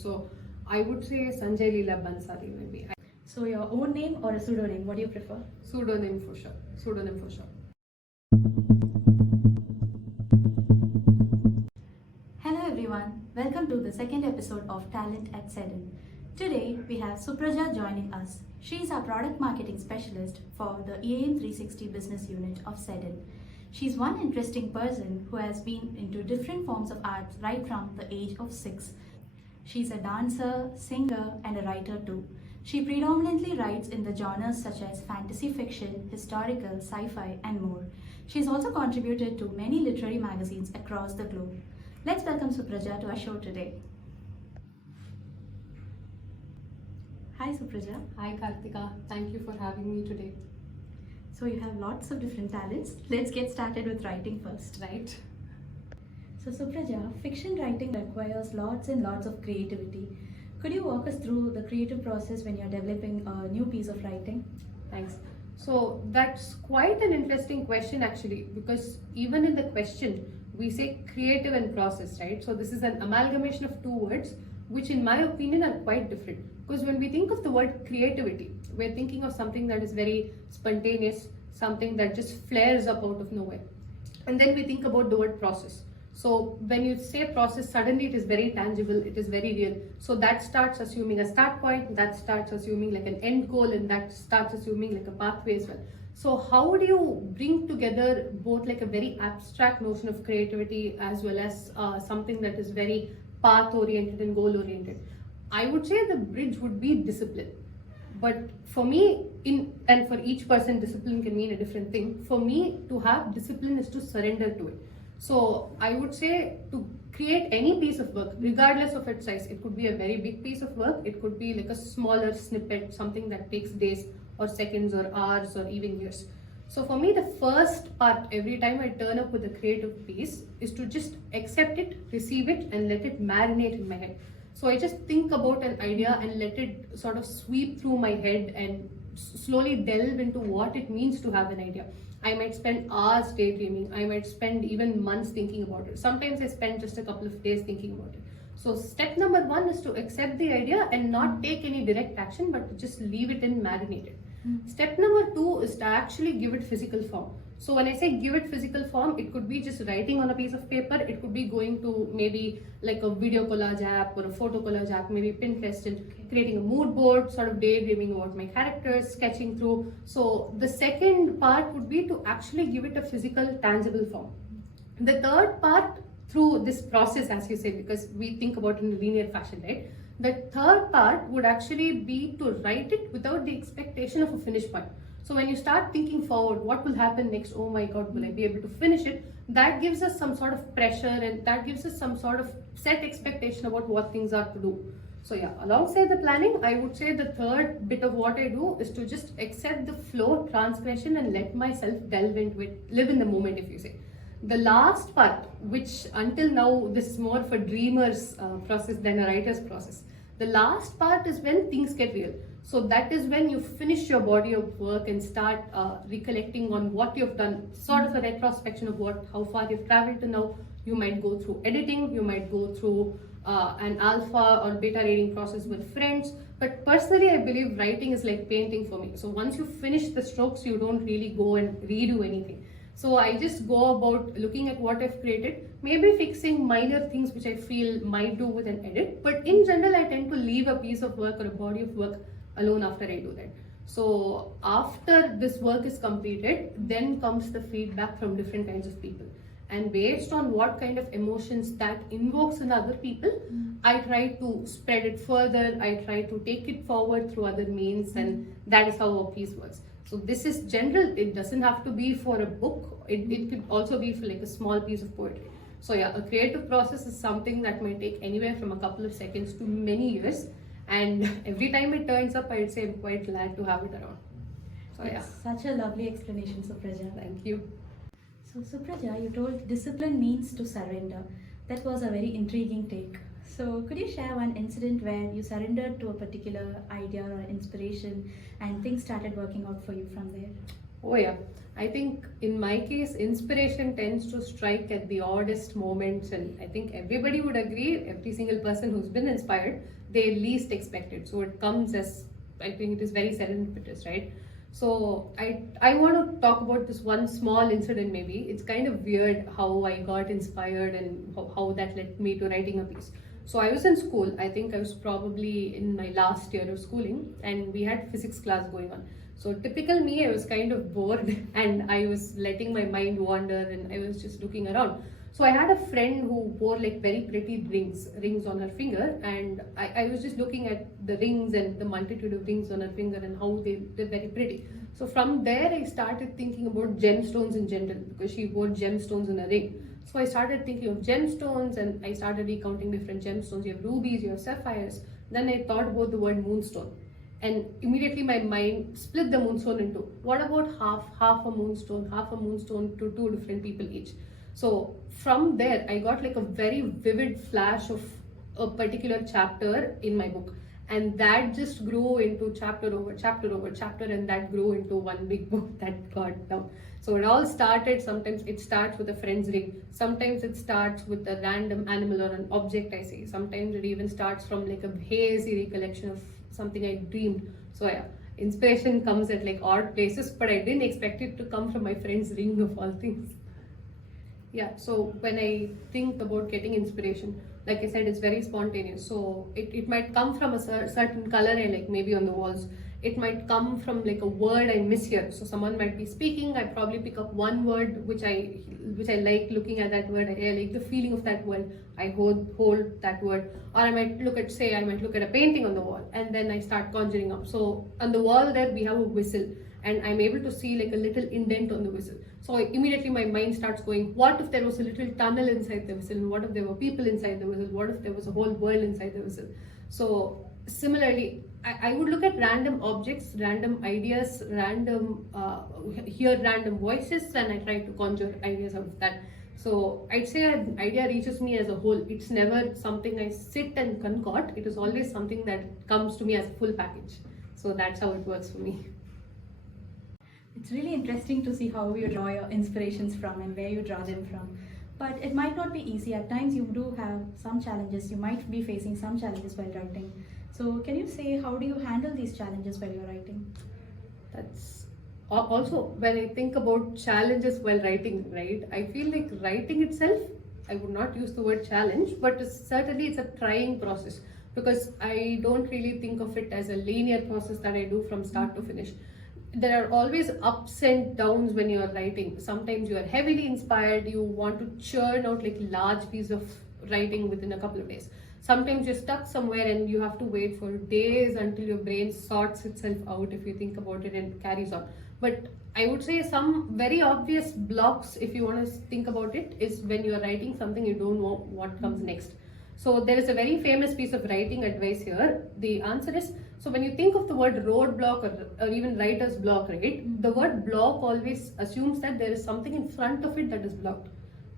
So I would say Sanjay Leela Bansali maybe. So your own name or a pseudonym, what do you prefer? Pseudonym for sure. Pseudonym for sure. Hello everyone, welcome to the second episode of Talent Sedin. Today we have Supraajha joining us. She is our product marketing specialist for the EAM 360 business unit of Sedin. She's one interesting person who has been into different forms of arts right from the age of 6. She's a dancer, singer and a writer too. She predominantly writes in the genres such as fantasy fiction, historical, sci-fi and more. She's also contributed to many literary magazines across the globe. Let's welcome Supraajha to our show today. Hi Supraajha. Hi Kartika, thank you for having me today. So you have lots of different talents. Let's get started with writing first. Right? So Supraajha, fiction writing requires lots and lots of creativity. Could you walk us through the creative process when you're developing a new piece of writing? Thanks. So that's quite an interesting question actually, because even in the question we say creative and process, right? So this is an amalgamation of two words which in my opinion are quite different. Because when we think of the word creativity, we're thinking of something that is very spontaneous, something that just flares up out of nowhere. And then we think about the word process. So when you say process, suddenly it is very tangible, it is very real. So that starts assuming a start point, that starts assuming like an end goal, and that starts assuming like a pathway as well. So how do you bring together both like a very abstract notion of creativity as well as something that is very path oriented and goal oriented? I would say the bridge would be discipline. But for me, and for each person, discipline can mean a different thing. For me, to have discipline is to surrender to it. So I would say to create any piece of work, regardless of its size, it could be a very big piece of work, it could be like a smaller snippet, something that takes days or seconds or hours or even years. So for me, the first part, every time I turn up with a creative piece, is to just accept it, receive it, and let it marinate in my head. So I just think about an idea and let it sort of sweep through my head and slowly delve into what it means to have an idea. I might spend hours daydreaming. I might spend even months thinking about it. Sometimes I spend just a couple of days thinking about it. So step number one is to accept the idea and not take any direct action, but to just leave it in marinated. Step number two is to actually give it physical form. So when I say give it physical form, it could be just writing on a piece of paper. It could be going to maybe like a video collage app or a photo collage app, maybe Pinterest, and creating a mood board, sort of daydreaming about my characters, sketching through. So the second part would be to actually give it a physical, tangible form. The third part, through this process, as you say, because we think about it in a linear fashion, right? The third part would actually be to write it without the expectation of a finish point. So when you start thinking forward, what will happen next? Oh my God, will I be able to finish it? That gives us some sort of pressure, and that gives us some sort of set expectation about what things are to do. So yeah, alongside the planning, I would say the third bit of what I do is to just accept the flow, transgression, and let myself delve into it, live in the moment, if you say. The last part, which until now, this is more of a dreamer's process than a writer's process. The last part is when things get real. So that is when you finish your body of work and start recollecting on what you've done, sort of a retrospection of how far you've traveled to now. You might go through editing, you might go through an alpha or beta reading process with friends. But personally, I believe writing is like painting for me. So once you finish the strokes, you don't really go and redo anything. So I just go about looking at what I've created, maybe fixing minor things which I feel might do with an edit. But in general, I tend to leave a piece of work or a body of work alone after I do that. So after this work is completed, then comes the feedback from different kinds of people. And based on what kind of emotions that invokes in other people, I try to spread it further, I try to take it forward through other means, and that is how a piece works. So this is general, it doesn't have to be for a book, it could also be for like a small piece of poetry. So yeah, a creative process is something that might take anywhere from a couple of seconds to many years. And every time it turns up, I'd say I'm quite glad to have it around. So yeah. Such a lovely explanation, Supraajha. Thank you. So Supraajha, you told discipline means to surrender. That was a very intriguing take. So could you share one incident where you surrendered to a particular idea or inspiration and things started working out for you from there? Oh, yeah. I think in my case, inspiration tends to strike at the oddest moments, and I think everybody would agree, every single person who's been inspired, they least expect it. So it comes as, I think it is very serendipitous, right? So I want to talk about this one small incident maybe. It's kind of weird how I got inspired and how that led me to writing a piece. So I was in school, I think I was probably in my last year of schooling, and we had physics class going on. So typical me, I was kind of bored and I was letting my mind wander and I was just looking around. So I had a friend who wore like very pretty rings on her finger, and I was just looking at the rings and the multitude of rings on her finger and how they're very pretty. So from there I started thinking about gemstones in general because she wore gemstones in a ring. So I started thinking of gemstones and I started recounting different gemstones. You have rubies, you have sapphires. Then I thought about the word moonstone. And immediately my mind split the moonstone into what about half a moonstone to two different people each. So from there I got like a very vivid flash of a particular chapter in my book, and that just grew into chapter over chapter over chapter, and that grew into one big book that got down. So it all started, sometimes it starts with a friend's ring, sometimes it starts with a random animal or an object I see, sometimes it even starts from like a hazy recollection of something I dreamed. So yeah, inspiration comes at like odd places, but I didn't expect it to come from my friend's ring of all things. Yeah, so when I think about getting inspiration, like I said, it's very spontaneous. So it might come from a certain color I like, maybe on the walls. It might come from like a word I mishear. So someone might be speaking, I probably pick up one word which I like looking at that word. I like the feeling of that word. I hold that word. Or I might look at a painting on the wall and then I start conjuring up. So on the wall there we have a whistle, and I'm able to see like a little indent on the whistle. So immediately my mind starts going, what if there was a little tunnel inside the whistle? And what if there were people inside the whistle? What if there was a whole world inside the whistle? So similarly, I would look at random objects, random ideas, hear random voices, and I try to conjure ideas out of that. So I'd say an idea reaches me as a whole. It's never something I sit and concoct. It is always something that comes to me as a full package. So that's how it works for me. It's really interesting to see how you draw your inspirations from and where you draw them from. But it might not be easy. At times you do have some challenges. You might be facing some challenges while writing. So can you say how do you handle these challenges while you're writing? That's also when I think about challenges while writing, right? I feel like writing itself, I would not use the word challenge, but certainly it's a trying process because I don't really think of it as a linear process that I do from start to finish. There are always ups and downs when you are writing. Sometimes you are heavily inspired, you want to churn out like large piece of writing within a couple of days. Sometimes you're stuck somewhere and you have to wait for days until your brain sorts itself out, if you think about it, and carries on. But I would say some very obvious blocks, if you want to think about it, is when you're writing something you don't know what comes next. So there is a very famous piece of writing advice here. The answer is, so when you think of the word roadblock or even writer's block, right, the word block always assumes that there is something in front of it that is blocked.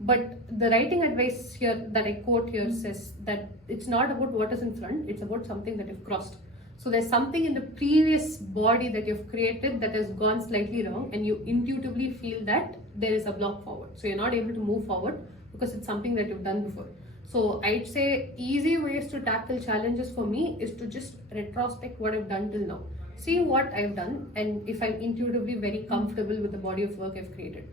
But the writing advice here that I quote here says that it's not about what is in front, it's about something that you've crossed. So there's something in the previous body that you've created that has gone slightly wrong, and you intuitively feel that there is a block forward. So you're not able to move forward because it's something that you've done before. So I'd say easy ways to tackle challenges for me is to just retrospect what I've done till now. See what I've done and if I'm intuitively very comfortable with the body of work I've created.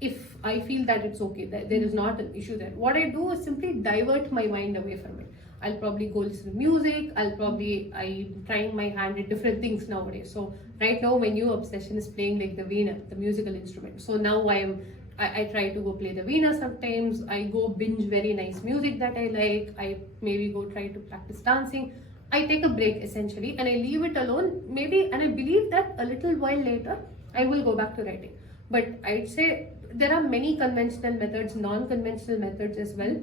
If I feel that it's okay, that there is not an issue there, what I do is simply divert my mind away from it. I'll probably go listen to music, I'm trying my hand at different things nowadays. So right now my new obsession is playing like the veena, the musical instrument. So now I try to go play the veena sometimes, I go binge very nice music that I like, I maybe go try to practice dancing. I take a break essentially and I leave it alone maybe, and I believe that a little while later I will go back to writing. But I'd say there are many conventional methods, non-conventional methods as well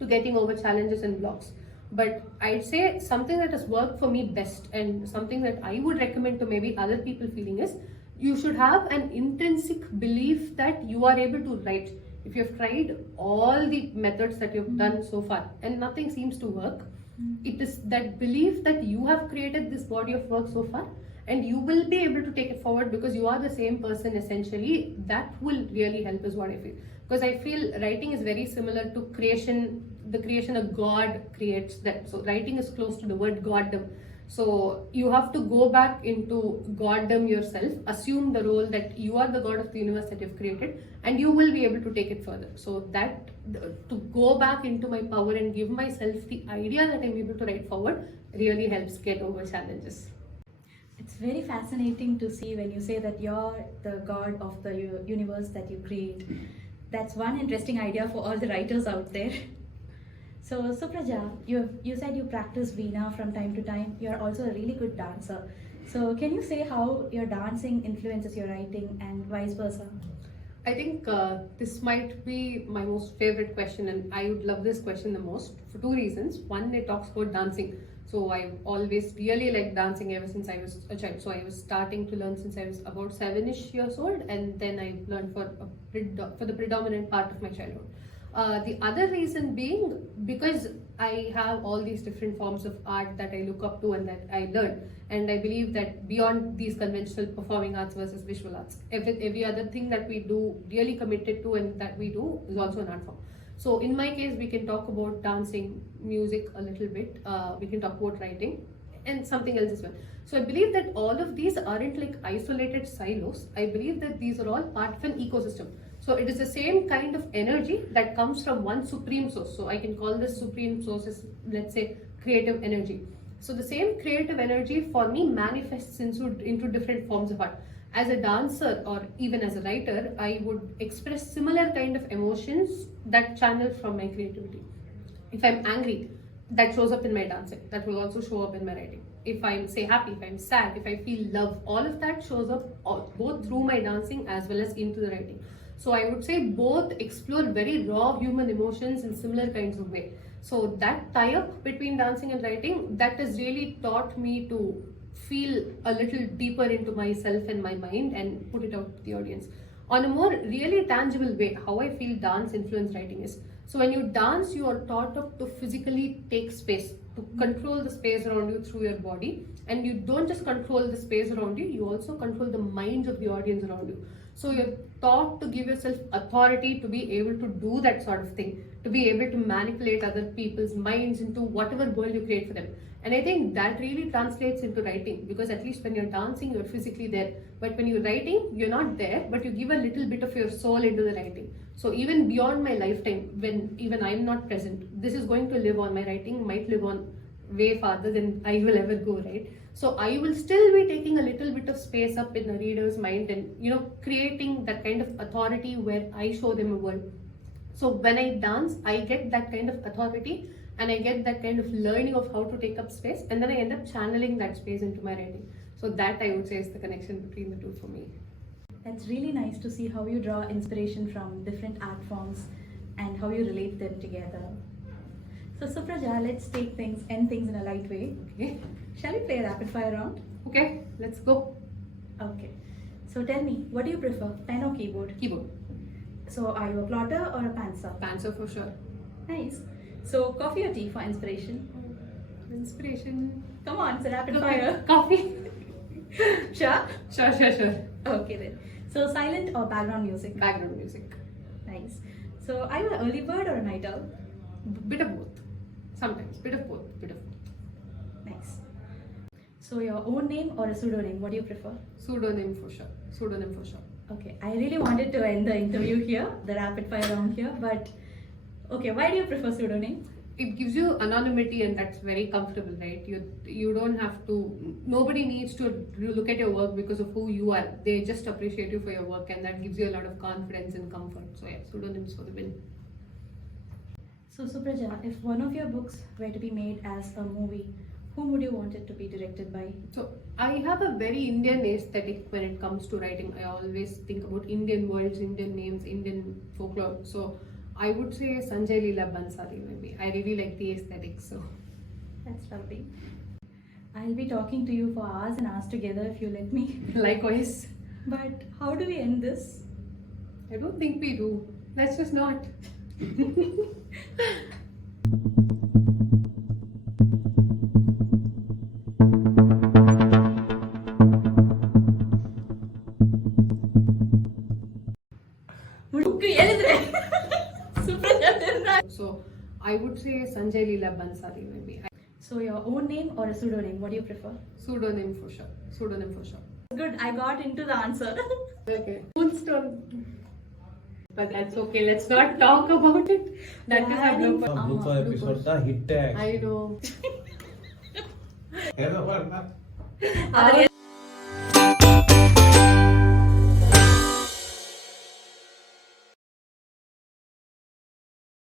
to getting over challenges and blocks. But I'd say something that has worked for me best and something that I would recommend to maybe other people feeling is you should have an intrinsic belief that you are able to write. If you've tried all the methods that you've done so far and nothing seems to work, it is that belief that you have created this body of work so far and you will be able to take it forward because you are the same person essentially. That will really help is what I feel, because I feel writing is very similar to creation, the creation a god creates that. So writing is close to the word goddom. So you have to go back into goddom yourself, assume the role that you are the god of the universe that you've created, and you will be able to take it further. So that to go back into my power and give myself the idea that I'm able to write forward really helps get over challenges. It's very fascinating to see when you say that you're the god of the universe that you create. That's one interesting idea for all the writers out there. So Supraja, you said you practice Veena from time to time. You're also a really good dancer. So can you say how your dancing influences your writing and vice versa? I think this might be my most favorite question, and I would love this question the most for two reasons. One, it talks about dancing. So I've always really liked dancing ever since I was a child. So I was starting to learn since I was about 7-ish years old, and then I learned for the predominant part of my childhood. The other reason being because I have all these different forms of art that I look up to and that I learn, and I believe that beyond these conventional performing arts versus visual arts, every other thing that we do really committed to and that we do is also an art form. So in my case, we can talk about dancing, music a little bit, we can talk about writing and something else as well. So I believe that all of these aren't like isolated silos. I believe that these are all part of an ecosystem. So it is the same kind of energy that comes from one supreme source. So I can call this supreme source as, let's say, creative energy. So the same creative energy for me manifests into different forms of art. As a dancer or even as a writer, I would express similar kind of emotions that channel from my creativity. If I'm angry, that shows up in my dancing. That will also show up in my writing. If I'm say happy, if I'm sad, if I feel love, all of that shows up both through my dancing as well as into the writing. So I would say both explore very raw human emotions in similar kinds of way. So that tie-up between dancing and writing, that has really taught me to feel a little deeper into myself and my mind and put it out to the audience. On a more really tangible way, how I feel dance influence writing is, so when you dance, you are taught up to physically take space, to control the space around you through your body. And you don't just control the space around you, you also control the minds of the audience around you. So you're taught to give yourself authority to be able to do that sort of thing, to be able to manipulate other people's minds into whatever world you create for them. And I think that really translates into writing, because at least when you're dancing, you're physically there. But when you're writing, you're not there, but you give a little bit of your soul into the writing. So even beyond my lifetime, when even I'm not present, this is going to live on. My writing might live on way farther than I will ever go, right? So I will still be taking a little bit of space up in the reader's mind and, creating that kind of authority where I show them a world. So when I dance, I get that kind of authority and I get that kind of learning of how to take up space, and then I end up channeling that space into my writing. So that I would say is the connection between the two for me. That's really nice to see how you draw inspiration from different art forms and how you relate them together. So Supraja, let's end things in a light way. Okay. Shall we play a rapid fire round? Okay, let's go. Okay. So tell me, what do you prefer, pen or keyboard? Keyboard. So are you a plotter or a pantser? Pantser for sure. Nice. So coffee or tea for inspiration? Inspiration. Come on, it's a rapid fire. Coffee. Sure? Sure. Okay then. So silent or background music? Background music. Nice. So are you an early bird or a night owl? Bit of both. Sometimes. Bit of both. Nice. So your own name or a pseudonym, what do you prefer? Pseudonym for sure. Okay, I really wanted to end the interview here, the rapid fire round here, but okay, why do you prefer pseudonym? It gives you anonymity, and that's very comfortable, right? You don't have to, nobody needs to look at your work because of who you are. They just appreciate you for your work, and that gives you a lot of confidence and comfort. So yeah, pseudonyms for the win. So Supraja, if one of your books were to be made as a movie, whom would you want it to be directed by? So I have a very Indian aesthetic when it comes to writing. I always think about Indian worlds, Indian names, Indian folklore. So I would say Sanjay Leela Bansali maybe. I really like the aesthetic, so. That's lovely. I'll be talking to you for hours and hours together if you let me. Likewise. But how do we end this? I don't think we do. Let's just not. say Sanjay Leela Bansali maybe. So your own name or a pseudonym? What do you prefer? Pseudonym for sure. Pseudonym for sure. Good, I got into the answer. Okay. Moonstone. But that's okay. Let's not talk about it. That is a blooper. Blooper episode the hit tag. I know. ಏನೋ ಅಣ್ಣ. Our